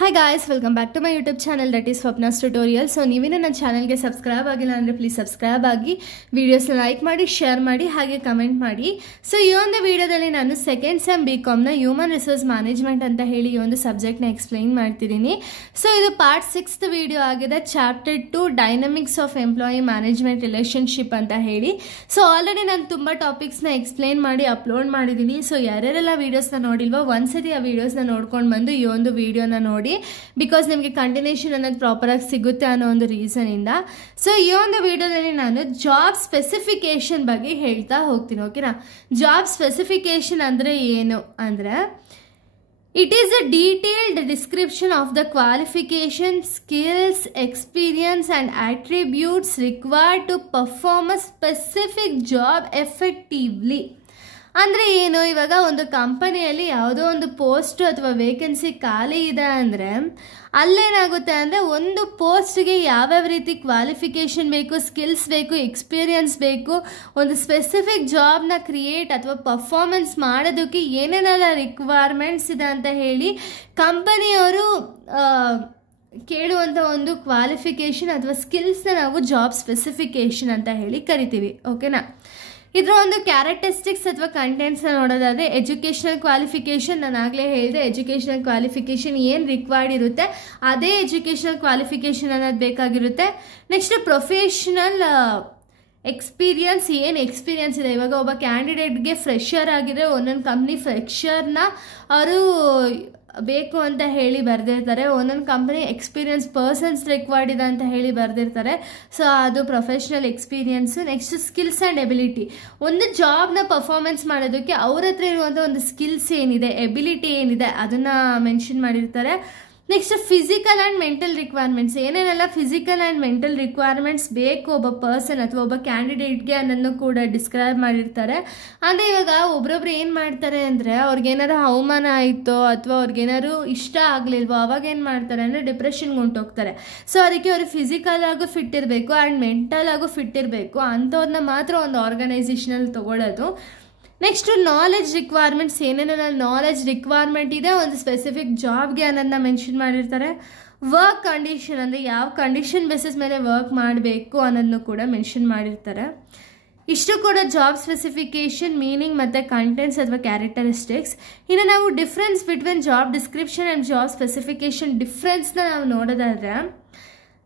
Hi guys, welcome back to my YouTube channel, that is Swapna's Tutorial. So ನೀವೇನು ನನ್ನ ಚಾನಲ್ಗೆ subscribe ಆಗಿಲ್ಲ ಅಂದರೆ ಪ್ಲೀಸ್ ಸಬ್ಸ್ಕ್ರೈಬ್ ಆಗಿ, ವಿಡಿಯೋಸ್ನ ಲೈಕ್ ಮಾಡಿ, ಶೇರ್ ಮಾಡಿ, ಹಾಗೆ ಕಮೆಂಟ್ ಮಾಡಿ. ಸೊ ಈ ಒಂದು ವಿಡಿಯೋದಲ್ಲಿ ನಾನು ಸೆಕೆಂಡ್ ಸೆಮ್ BComನ ಹ್ಯೂಮನ್ ರಿಸೋರ್ಸ್ ಮ್ಯಾನೇಜ್ಮೆಂಟ್ ಅಂತ ಹೇಳಿ ಈ ಒಂದು ಸಬ್ಜೆಕ್ಟ್ನ ಎಕ್ಸ್ಪ್ಲೈನ್ ಮಾಡ್ತಿದ್ದೀನಿ. ಸೊ ಇದು ಪಾರ್ಟ್ 6th ವಿಡಿಯೋ ಆಗಿದೆ, chapter 2 dynamics of employee management relationship ಅಂತ ಹೇಳಿ. ಸೊ ಆಲ್ರೆಡಿ ನಾನು ತುಂಬ ಟಾಪಿಕ್ಸ್ನ ಎಕ್ಸ್ಪ್ಲೈನ್ ಮಾಡಿ ಅಪ್ಲೋಡ್ ಮಾಡಿದ್ದೀನಿ. ಸೊ ಯಾರ್ಯಾರೆಲ್ಲ ವೀಡಿಯೋಸ್ನ ನೋಡಿಲ್ವೋ ಒಂದ್ಸತಿ ಆ ವೀಡಿಯೋಸ್ನ ನೋಡ್ಕೊಂಡು ಬಂದು ಈ ಒಂದು ವಿಡಿಯೋನ ನೋಡಿ, ಬಿಕಾಸ್ ನಿಮಗೆ ಕಂಟಿನ್ಯೂಷನ್ ಅನ್ನೋದು ಪ್ರಾಪರ್ ಆಗಿ ಸಿಗುತ್ತೆ ಅನ್ನೋ ಒಂದು ರೀಸನ್ ಇಂದ. ಸೊ ಈ ಒಂದು ವಿಡಿಯೋದಲ್ಲಿ ನಾನು ಜಾಬ್ ಸ್ಪೆಸಿಫಿಕೇಶನ್ ಬಗ್ಗೆ ಹೇಳ್ತಾ ಹೋಗ್ತೀನಿ. ಓಕೆನಾ? ಜಾಬ್ ಸ್ಪೆಸಿಫಿಕೇಶನ್ ಅಂದ್ರೆ ಏನು ಅಂದ್ರೆ, it is a detailed description of the qualifications, skills, experience and attributes required to perform a specific job effectively. ಅಂದರೆ ಏನು, ಇವಾಗ ಒಂದು ಕಂಪನಿಯಲ್ಲಿ ಯಾವುದೋ ಒಂದು ಪೋಸ್ಟ್ ಅಥವಾ ವೇಕೆನ್ಸಿ ಖಾಲಿ ಇದೆ ಅಂದರೆ ಅಲ್ಲೇನಾಗುತ್ತೆ ಅಂದರೆ ಒಂದು ಪೋಸ್ಟ್ಗೆ ಯಾವ್ಯಾವ ರೀತಿ ಕ್ವಾಲಿಫಿಕೇಷನ್ ಬೇಕು, ಸ್ಕಿಲ್ಸ್ ಬೇಕು, ಎಕ್ಸ್ಪೀರಿಯನ್ಸ್ ಬೇಕು, ಒಂದು ಸ್ಪೆಸಿಫಿಕ್ ಜಾಬ್ನ ಕ್ರಿಯೇಟ್ ಅಥವಾ ಪರ್ಫಾರ್ಮೆನ್ಸ್ ಮಾಡೋದಕ್ಕೆ ಏನೇನೆಲ್ಲ ರಿಕ್ವೈರ್ಮೆಂಟ್ಸ್ ಇದೆ ಅಂತ ಹೇಳಿ ಕಂಪನಿಯವರು ಕೇಳುವಂಥ ಒಂದು ಕ್ವಾಲಿಫಿಕೇಷನ್ ಅಥವಾ ಸ್ಕಿಲ್ಸ್ನ ನಾವು ಜಾಬ್ ಸ್ಪೆಸಿಫಿಕೇಷನ್ ಅಂತ ಹೇಳಿ ಕರಿತೀವಿ. ಓಕೆನಾ? ಇದರ ಒಂದು ಕ್ಯಾರೆಕ್ಟರಿಸ್ಟಿಕ್ಸ್ ಅಥವಾ ಕಂಟೆಂಟ್ಸ್ನ ನೋಡೋದಾದರೆ, ಎಜುಕೇಷನಲ್ ಕ್ವಾಲಿಫಿಕೇಷನ್, ನಾನು ಆಗಲೇ ಹೇಳಿದೆ ಎಜುಕೇಷನಲ್ ಕ್ವಾಲಿಫಿಕೇಷನ್ ಏನು ರಿಕ್ವೈರ್ಡ್ ಇರುತ್ತೆ ಅದೇ ಎಜುಕೇಷನಲ್ ಕ್ವಾಲಿಫಿಕೇಷನ್ ಅನ್ನೋದು ಬೇಕಾಗಿರುತ್ತೆ. ನೆಕ್ಸ್ಟ್ ಪ್ರೊಫೆಷನಲ್ ಎಕ್ಸ್ಪೀರಿಯನ್ಸ್, ಏನು ಎಕ್ಸ್ಪೀರಿಯನ್ಸ್ ಇದೆ. ಇವಾಗ ಒಬ್ಬ ಕ್ಯಾಂಡಿಡೇಟ್ಗೆ ಫ್ರೆಷರ್ ಆಗಿದ್ರೆ ಒಂದೊಂದು ಕಂಪ್ನಿ ಫ್ರೆಷರ್ನ ಅವರು ಬೇಕು ಅಂತ ಹೇಳಿ ಬರೆದಿರ್ತಾರೆ, ಒಂದೊಂದು ಕಂಪನಿ ಎಕ್ಸ್ಪೀರಿಯನ್ಸ್ ಪರ್ಸನ್ಸ್ ರಿಕ್ವೈರ್ಡ್ ಇದೆ ಅಂತ ಹೇಳಿ ಬರೆದಿರ್ತಾರೆ. ಸೊ ಅದು professional experience. Next skills and ability, ಒಂದು ಜಾಬ್ನ ಪರ್ಫಾರ್ಮೆನ್ಸ್ ಮಾಡೋದಕ್ಕೆ ಅವ್ರ ಹತ್ರ ಇರುವಂಥ ಒಂದು ಸ್ಕಿಲ್ಸ್ ಏನಿದೆ, ಎಬಿಲಿಟಿ ಏನಿದೆ ಅದನ್ನು ಮೆನ್ಷನ್ ಮಾಡಿರ್ತಾರೆ. Next physical and mental requirements, ಏನೇನೆಲ್ಲ ಫಿಸಿಕಲ್ ಆ್ಯಂಡ್ ಮೆಂಟಲ್ ರಿಕ್ವೈರ್ಮೆಂಟ್ಸ್ ಬೇಕು ಒಬ್ಬ ಪರ್ಸನ್ ಅಥವಾ ಒಬ್ಬ ಕ್ಯಾಂಡಿಡೇಟ್ಗೆ ಅನ್ನೋದನ್ನು ಕೂಡ ಡಿಸ್ಕ್ರೈಬ್ ಮಾಡಿರ್ತಾರೆ. ಅಂದರೆ ಇವಾಗ ಒಬ್ರೊಬ್ರು ಏನು ಮಾಡ್ತಾರೆ ಅಂದರೆ, ಅವ್ರಿಗೇನಾರು ಅವಮಾನ ಆಯಿತೋ ಅಥವಾ ಅವ್ರಿಗೇನಾದ್ರು ಇಷ್ಟ ಆಗಲಿಲ್ವೋ ಅವಾಗ ಏನು ಮಾಡ್ತಾರೆ ಅಂದರೆ ಡಿಪ್ರೆಷನ್ಗೆ ಹೊಂಟೋಗ್ತಾರೆ. ಸೊ ಅದಕ್ಕೆ ಅವ್ರಿಗೆ ಫಿಸಿಕಲ್ ಆಗು ಫಿಟ್ ಇರಬೇಕು ಆ್ಯಂಡ್ ಮೆಂಟಲ್ ಆಗು ಫಿಟ್ ಇರಬೇಕು, ಅಂಥವ್ರನ್ನ ಮಾತ್ರ ಒಂದು ಆರ್ಗನೈಸೇಷನಲ್ಲಿ ತೊಗೊಳ್ಳೋದು. ನೆಕ್ಸ್ಟ್ ನಾಲೆಜ್ ರಿಕ್ವೈರ್ಮೆಂಟ್ಸ್, ಏನೇನೆಲ್ಲ ನಾಲೆಜ್ ರಿಕ್ವೈರ್ಮೆಂಟ್ ಇದೆ ಒಂದು ಸ್ಪೆಸಿಫಿಕ್ ಜಾಬ್ಗೆ ಅನ್ನೋದನ್ನ ಮೆನ್ಷನ್ ಮಾಡಿರ್ತಾರೆ. ವರ್ಕ್ ಕಂಡೀಷನ್, ಅಂದರೆ ಯಾವ ಕಂಡೀಷನ್ ಬೇಸಿಸ್ ಮೇಲೆ ವರ್ಕ್ ಮಾಡಬೇಕು ಅನ್ನೋದನ್ನು ಕೂಡ ಮೆನ್ಷನ್ ಮಾಡಿರ್ತಾರೆ. ಇಷ್ಟು ಕೂಡ ಜಾಬ್ ಸ್ಪೆಸಿಫಿಕೇಷನ್, ಮೀನಿಂಗ್ ಮತ್ತು ಕಂಟೆಂಟ್ಸ್ ಅಥವಾ ಕ್ಯಾರೆಕ್ಟರಿಸ್ಟಿಕ್ಸ್. ಇನ್ನು ನಾವು difference between job description and job specification ಡಿಫ್ರೆನ್ಸ್ನ ನಾವು ನೋಡೋದಾದರೆ,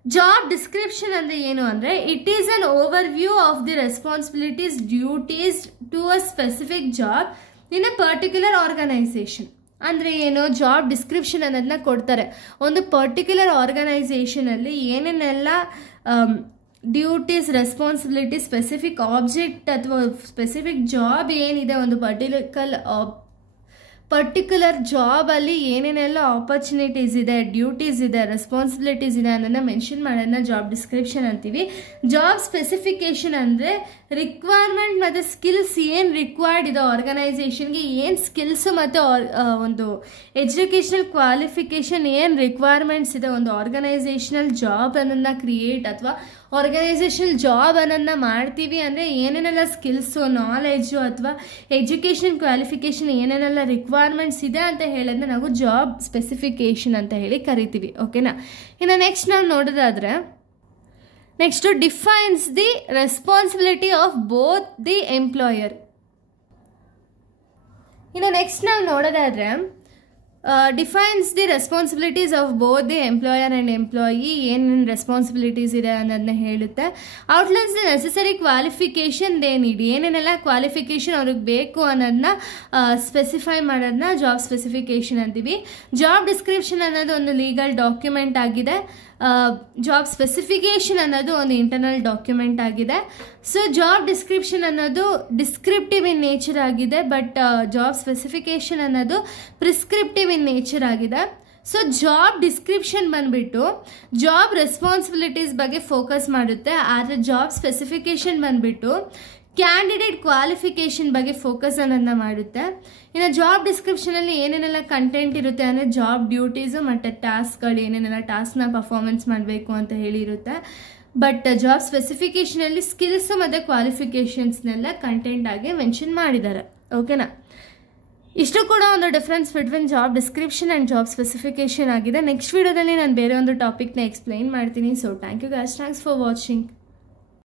ಜಾಬ್ ಡಿಸ್ಕ್ರಿಪ್ಷನ್ ಅಂದರೆ ಏನು ಅಂದರೆ, it is an overview of the responsibilities, duties to a specific job in a particular organisation. ಅಂದರೆ ಏನು, ಜಾಬ್ ಡಿಸ್ಕ್ರಿಪ್ಷನ್ ಅನ್ನೋದನ್ನ ಕೊಡ್ತಾರೆ. ಒಂದು ಪರ್ಟಿಕ್ಯುಲರ್ ಆರ್ಗನೈಸೇಷನಲ್ಲಿ ಏನೇನೆಲ್ಲ ಡ್ಯೂಟೀಸ್, ರೆಸ್ಪಾನ್ಸಿಬಿಲಿಟಿ, ಸ್ಪೆಸಿಫಿಕ್ ಆಬ್ಜೆಕ್ಟ್ ಅಥವಾ ಸ್ಪೆಸಿಫಿಕ್ ಜಾಬ್ ಏನಿದೆ, ಒಂದು ಪರ್ಟಿಕ್ಯುಲರ್ ಜಾಬಲ್ಲಿ ಏನೇನೆಲ್ಲ ಆಪರ್ಚುನಿಟೀಸ್ ಇದೆ, ಡ್ಯೂಟೀಸ್ ಇದೆ, ರೆಸ್ಪಾನ್ಸಿಬಿಲಿಟೀಸ್ ಇದೆ ಅನ್ನೋದನ್ನ ಮೆನ್ಷನ್ ಮಾಡೋದನ್ನ ಜಾಬ್ ಡಿಸ್ಕ್ರಿಪ್ಷನ್ ಅಂತೀವಿ. ಜಾಬ್ ಸ್ಪೆಸಿಫಿಕೇಷನ್ ಅಂದರೆ ರಿಕ್ವೈರ್ಮೆಂಟ್ ಮತ್ತು ಸ್ಕಿಲ್ಸ್ ಏನು ರಿಕ್ವೈರ್ಡ್ ಇದೆ ಆರ್ಗನೈಸೇಷನ್ಗೆ, ಏನು ಸ್ಕಿಲ್ಸು ಮತ್ತು ಒಂದು ಎಜುಕೇಷನಲ್ ಕ್ವಾಲಿಫಿಕೇಷನ್ ಏನು ರಿಕ್ವೈರ್ಮೆಂಟ್ಸ್ ಇದೆ ಒಂದು ಆರ್ಗನೈಸೇಷನಲ್ ಜಾಬ್ ಅನ್ನೋದನ್ನ ಕ್ರಿಯೇಟ್ ಅಥವಾ ಆರ್ಗನೈಸೇಷನಲ್ ಜಾಬ್ ಅನ್ನೋದನ್ನ ಮಾಡ್ತೀವಿ ಅಂದರೆ ಏನೇನೆಲ್ಲ ಸ್ಕಿಲ್ಸು, ನಾಲೆಜು ಅಥವಾ ಎಜುಕೇಷನ್ ಕ್ವಾಲಿಫಿಕೇಷನ್ ಏನೇನೆಲ್ಲ ರಿಕ್ವೈರ್ಮೆಂಟ್ಸ್ ಇದೆ ಅಂತ ಹೇಳೋದನ್ನ ನಾವು ಜಾಬ್ ಸ್ಪೆಸಿಫಿಕೇಷನ್ ಅಂತ ಹೇಳಿ ಕರಿತೀವಿ. ಓಕೆನಾ? ಇನ್ನು ನೆಕ್ಸ್ಟ್ ನಾವು ನೋಡೋದಾದರೆ, next defines the responsibility of both the employer. ಇನ್ನು ನೆಕ್ಸ್ಟ್ ನಾವು ನೋಡೋದಾದರೆ, defines the responsibilities of both the employer and employee, ಏನೇನು ರೆಸ್ಪಾನ್ಸಿಬಿಲಿಟೀಸ್ ಇದೆ ಅನ್ನೋದನ್ನ ಹೇಳುತ್ತೆ. Outlines the necessary qualification they need, ಏನೇನೆಲ್ಲ ಕ್ವಾಲಿಫಿಕೇಷನ್ ಅವ್ರಿಗೆ ಬೇಕು ಅನ್ನೋದನ್ನ ಸ್ಪೆಸಿಫೈ ಮಾಡೋದನ್ನ ಜಾಬ್ ಸ್ಪೆಸಿಫಿಕೇಷನ್ ಅಂತೀವಿ. ಜಾಬ್ ಡಿಸ್ಕ್ರಿಪ್ಷನ್ ಅನ್ನೋದು ಒಂದು ಲೀಗಲ್ ಡಾಕ್ಯುಮೆಂಟ್ ಆಗಿದೆ, ಜಾಬ್ ಸ್ಪೆಸಿಫಿಕೇಷನ್ ಅನ್ನೋದು ಒಂದು ಇಂಟರ್ನಲ್ ಡಾಕ್ಯುಮೆಂಟ್ ಆಗಿದೆ. ಸೊ ಜಾಬ್ ಡಿಸ್ಕ್ರಿಪ್ಷನ್ ಅನ್ನೋದು ಡಿಸ್ಕ್ರಿಪ್ಟಿವ್ ಇನ್ ನೇಚರ್ ಆಗಿದೆ, ಬಟ್ ಜಾಬ್ ಸ್ಪೆಸಿಫಿಕೇಷನ್ ಅನ್ನೋದು ಪ್ರಿಸ್ಕ್ರಿಪ್ಟಿವ್ ಇನ್ ನೇಚರ್ ಆಗಿದೆ. ಸೊ ಜಾಬ್ ಡಿಸ್ಕ್ರಿಪ್ಷನ್ ಬಂದ್ಬಿಟ್ಟು ಜಾಬ್ ರೆಸ್ಪಾನ್ಸಿಬಿಲಿಟೀಸ್ ಬಗ್ಗೆ ಫೋಕಸ್ ಮಾಡುತ್ತೆ, ಆದರೆ ಜಾಬ್ ಸ್ಪೆಸಿಫಿಕೇಷನ್ ಬಂದ್ಬಿಟ್ಟು ಕ್ಯಾಂಡಿಡೇಟ್ ಕ್ವಾಲಿಫಿಕೇಷನ್ ಬಗ್ಗೆ ಫೋಕಸ್ ಅನ್ನೋದನ್ನ ಮಾಡುತ್ತೆ. ಇನ್ನು ಜಾಬ್ ಡಿಸ್ಕ್ರಿಪ್ಷನಲ್ಲಿ ಏನೇನೆಲ್ಲ ಕಂಟೆಂಟ್ ಇರುತ್ತೆ ಅಂದರೆ ಜಾಬ್ ಡ್ಯೂಟೀಸು ಮತ್ತು ಟಾಸ್ಕ್ಗಳು, ಏನೇನೆಲ್ಲ ಟಾಸ್ಕ್ನ ಪರ್ಫಾರ್ಮೆನ್ಸ್ ಮಾಡಬೇಕು ಅಂತ ಹೇಳಿರುತ್ತೆ. ಬಟ್ ಜಾಬ್ ಸ್ಪೆಸಿಫಿಕೇಷನಲ್ಲಿ ಸ್ಕಿಲ್ಸು ಮತ್ತು ಕ್ವಾಲಿಫಿಕೇಷನ್ಸ್ನೆಲ್ಲ ಕಂಟೆಂಟ್ ಆಗಿ ಮೆನ್ಷನ್ ಮಾಡಿದ್ದಾರೆ. ಓಕೆನಾ? ಇಷ್ಟು ಕೂಡ ಒಂದು difference between job description and job specification ಆಗಿದೆ. ನೆಕ್ಸ್ಟ್ ವೀಡಿಯೋದಲ್ಲಿ ನಾನು ಬೇರೆ ಒಂದು ಟಾಪಿಕ್ನ ಎಕ್ಸ್ಪ್ಲೈನ್ ಮಾಡ್ತೀನಿ. So thank you guys, thanks for watching.